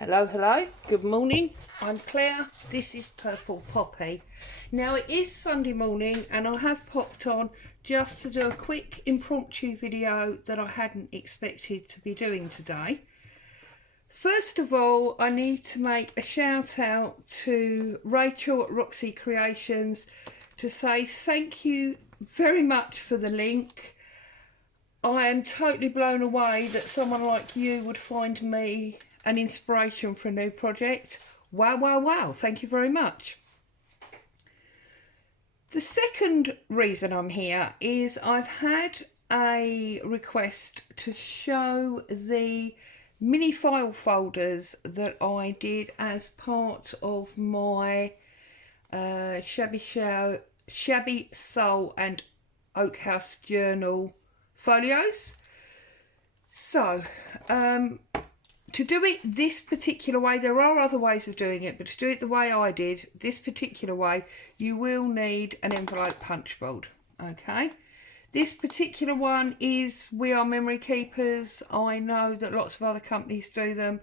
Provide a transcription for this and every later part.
Hello, good morning. I'm Claire. This is Purple Poppy. Now it is Sunday morning and I have popped on just to do a quick impromptu video that I hadn't expected to be doing today. First of all, I need to make a shout out to Rachel at Roxy Creations to say thank you very much for the link. I am totally blown away that someone like you would find me an inspiration for a new project. Wow. Thank you very much. The second reason I'm here is I've had a request to show the mini file folders that I did as part of my Shabby Soul and Oak House Journal folios. So to do it this particular way, there are other ways of doing it, but to do it the way I did, this particular way, you will need an envelope punch board. Okay, this particular one is We Are Memory Keepers. I know that lots of other companies do them.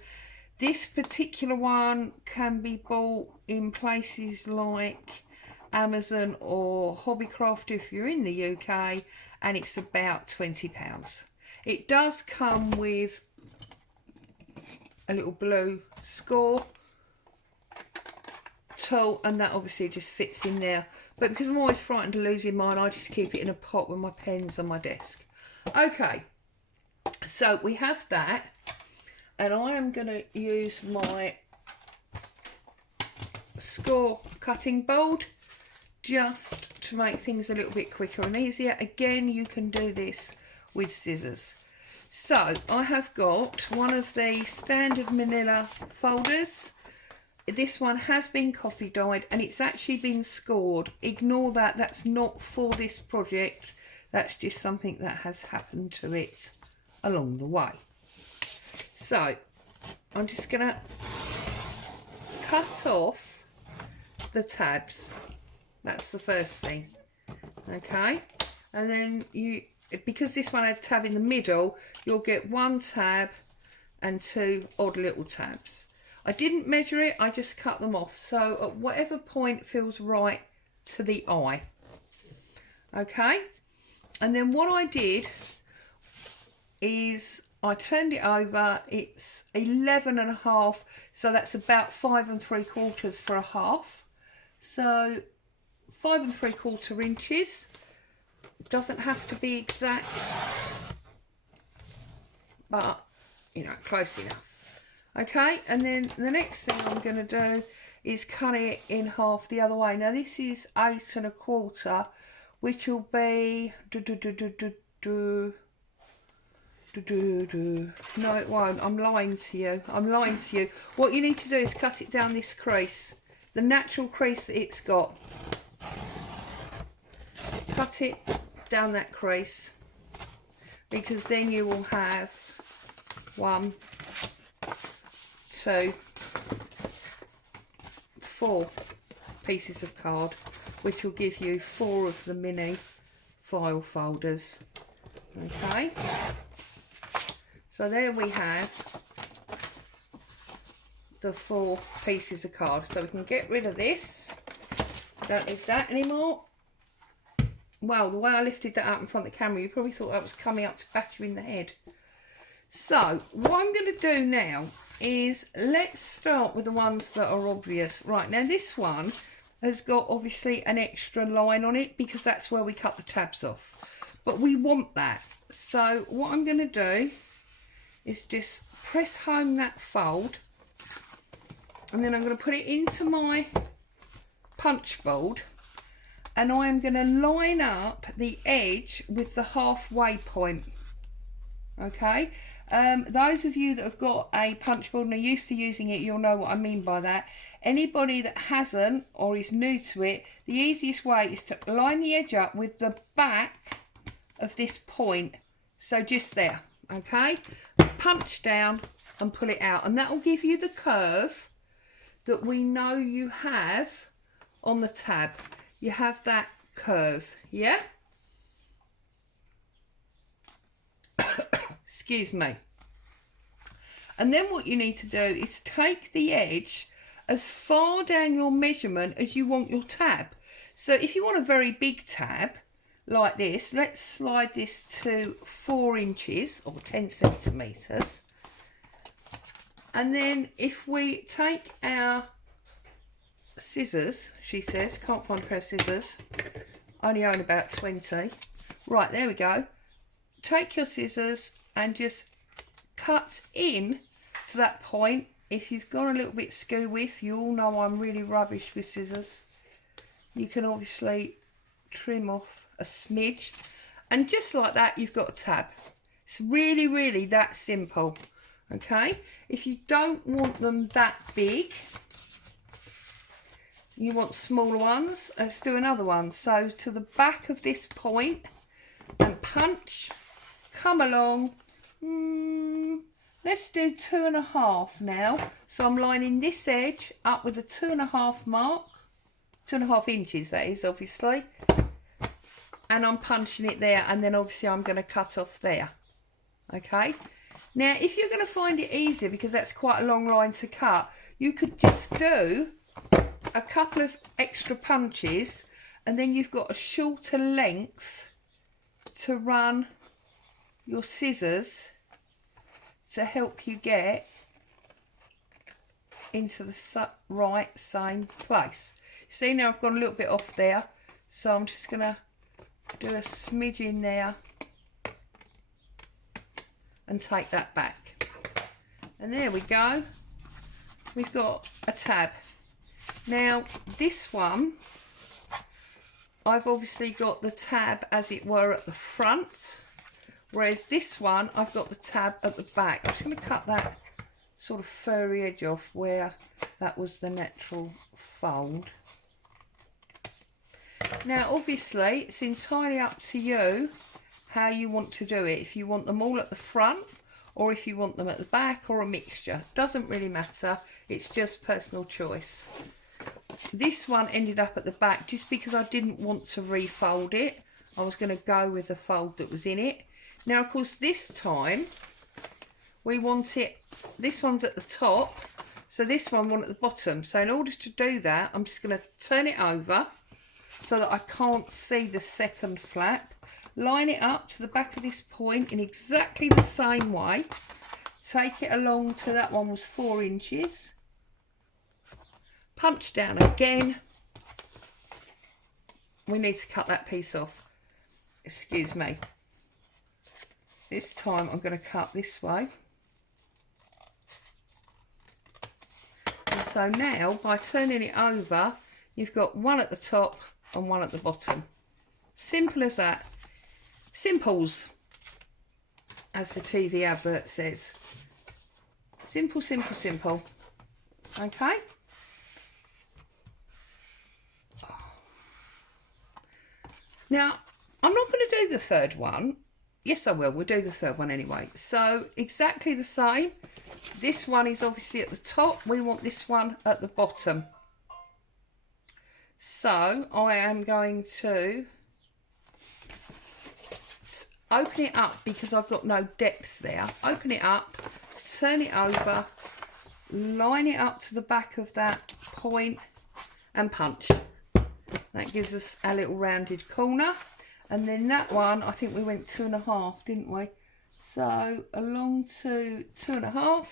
This particular one can be bought in places like Amazon or Hobbycraft if you're in the UK, and it's about £20. It does come with a little blue score tool, and that obviously just fits in there, but because I'm always frightened of losing mine, I just keep it in a pot with my pens on my desk. Okay, so we have that, and I am going to use my score cutting board just to make things a little bit quicker and easier. Again, you can do this with scissors. So I have got one of the standard manila folders. This one has been coffee dyed and it's actually been scored. Ignore that, that's not for this project. That's just something that has happened to it along the way. So I'm just gonna cut off the tabs. That's the first thing. Okay, and then because this one had a tab in the middle, you'll get one tab and two odd little tabs. I didn't measure it, I just cut them off, so at whatever point feels right to the eye. Okay, and then what I did is I turned it over. It's 11.5, so that's about 5 3/4 for a half. So 5 3/4 inches. Doesn't have to be exact, but you know, close enough. Okay, and then the next thing I'm going to do is cut it in half the other way. Now this is 8 1/4, which will be no, it won't. I'm lying to you. What you need to do is cut it down this crease, the natural crease that it's got. Cut it down that crease, because then you will have 1, 2, 4 pieces of card, which will give you 4 of the mini file folders. Okay, so there we have the 4 pieces of card. So we can get rid of this. Don't need that anymore. Well, the way I lifted that up in front of the camera, you probably thought that was coming up to bash you in the head. So what I'm going to do now is let's start with the ones that are obvious. Right, now this one has got obviously an extra line on it because that's where we cut the tabs off, but we want that. So what I'm going to do is just press home that fold, and then I'm going to put it into my punch board, and I am going to line up the edge with the halfway point. Okay, those of you that have got a punch board and are used to using it, you'll know what I mean by that. Anybody that hasn't or is new to it, the easiest way is to line the edge up with the back of this point. So just there, okay, punch down and pull it out, and that will give you the curve that we know you have on the tab. You have that curve, yeah? Excuse me. And then what you need to do is take the edge as far down your measurement as you want your tab. So if you want a very big tab like this, let's slide this to 4 inches or 10 centimetres. And then if we take our scissors, she says, can't find a pair of scissors, only own about 20. Right, there we go. Take your scissors and just cut in to that point. If you've gone a little bit skew with, you all know I'm really rubbish with scissors. You can obviously trim off a smidge. And just like that, you've got a tab. It's really, really that simple. Okay? If you don't want them that big, you want smaller ones, let's do another one. So to the back of this point and punch, come along. Let's do 2.5 now. So I'm lining this edge up with the 2.5 mark, 2.5 inches that is, obviously. And I'm punching it there, and then obviously I'm going to cut off there. Okay. Now, if you're going to find it easier, because that's quite a long line to cut, you could just do a couple of extra punches, and then you've got a shorter length to run your scissors to help you get into the right same place. See, now I've gone a little bit off there, so I'm just going to do a smidge in there and take that back. And there we go. We've got a tab. Now this one, I've obviously got the tab as it were at the front, whereas this one I've got the tab at the back. I'm just going to cut that sort of furry edge off where that was the natural fold. Now obviously it's entirely up to you how you want to do it. If you want them all at the front, or if you want them at the back, or a mixture, doesn't really matter. It's just personal choice. This one ended up at the back just because I didn't want to refold it. I was going to go with the fold that was in it. Now of course this time we want it, this one's at the top, so this one at the bottom. So in order to do that, I'm just going to turn it over so that I can't see the second flap. Line it up to the back of this point in exactly the same way. Take it along to that one was 4 inches. Punch down again. We need to cut that piece off. Excuse me. This time I'm going to cut this way. And so now by turning it over, you've got one at the top and one at the bottom. Simple as that. Simples, as the TV advert says. Simple, simple, simple. Okay. Now, I'm not going to do the third one. Yes, I will. We'll do the third one anyway. So, exactly the same. This one is obviously at the top. We want this one at the bottom. So, I am going to open it up because I've got no depth there. Open it up, turn it over, line it up to the back of that point and punch. That gives us a little rounded corner. And then that one, I think we went 2.5, didn't we? So along to 2.5,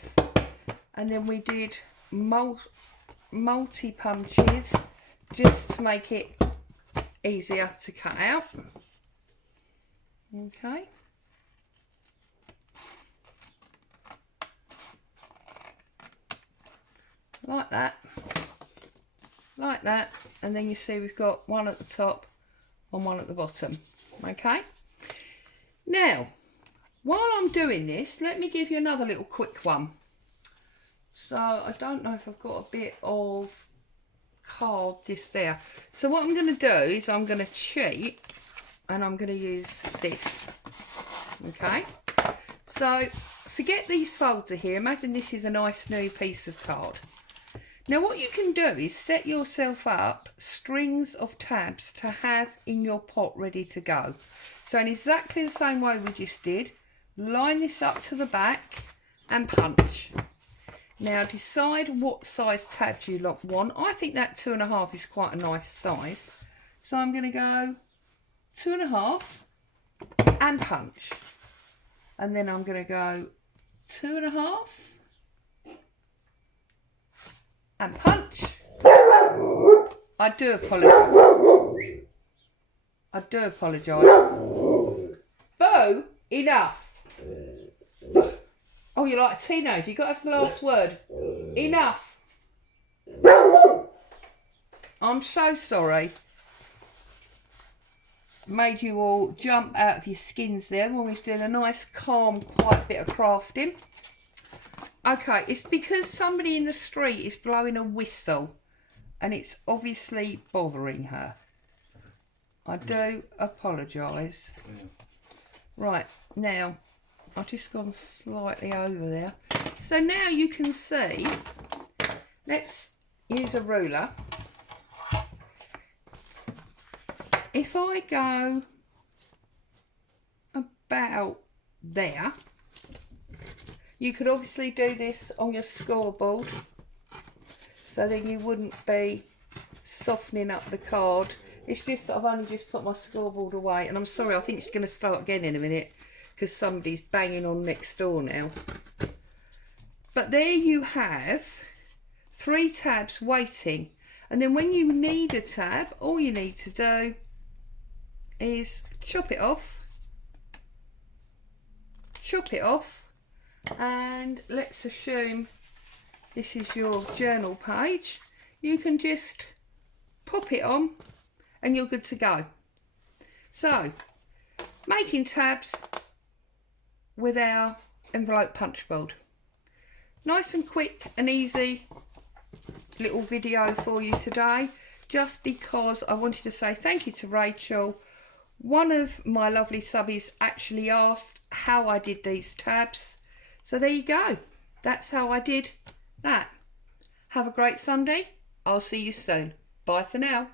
and then we did multi punches just to make it easier to cut out. Okay. Like that. Like that. And then you see we've got one at the top and one at the bottom. Okay. Now, while I'm doing this, let me give you another little quick one. So I don't know if I've got a bit of card just there. So what I'm going to do is I'm going to cheat. And I'm going to use this. Okay, so forget these folds are here. Imagine this is a nice new piece of card. Now what you can do is set yourself up strings of tabs to have in your pot ready to go. So in exactly the same way we just did, line this up to the back and punch. Now decide what size tabs you want. I think that 2.5 is quite a nice size. So I'm going to go 2.5 and punch. And then I'm going to go 2.5 and punch. I do apologise. I do apologise. Boo, enough. Oh, you're like a teenager. You've got to have the last word. Enough. I'm so sorry. Made you all jump out of your skins there when we was doing a nice, calm, quiet bit of crafting. Okay, it's because somebody in the street is blowing a whistle and it's obviously bothering her. I do apologise. Yeah. Right, now, I've just gone slightly over there. So now you can see, let's use a ruler. If I go about there, you could obviously do this on your scoreboard, so then you wouldn't be softening up the card. It's just that I've only just put my scoreboard away, and I'm sorry, I think it's going to start again in a minute because somebody's banging on next door now. But there you have 3 tabs waiting, and then when you need a tab, all you need to do is chop it off, and let's assume this is your journal page. You can just pop it on and you're good to go. So, making tabs with our envelope punch board. Nice and quick and easy little video for you today, just because I wanted to say thank you to Rachel. One of my lovely subbies actually asked how I did these tabs. So there you go. That's how I did that. Have a great Sunday. I'll see you soon. Bye for now.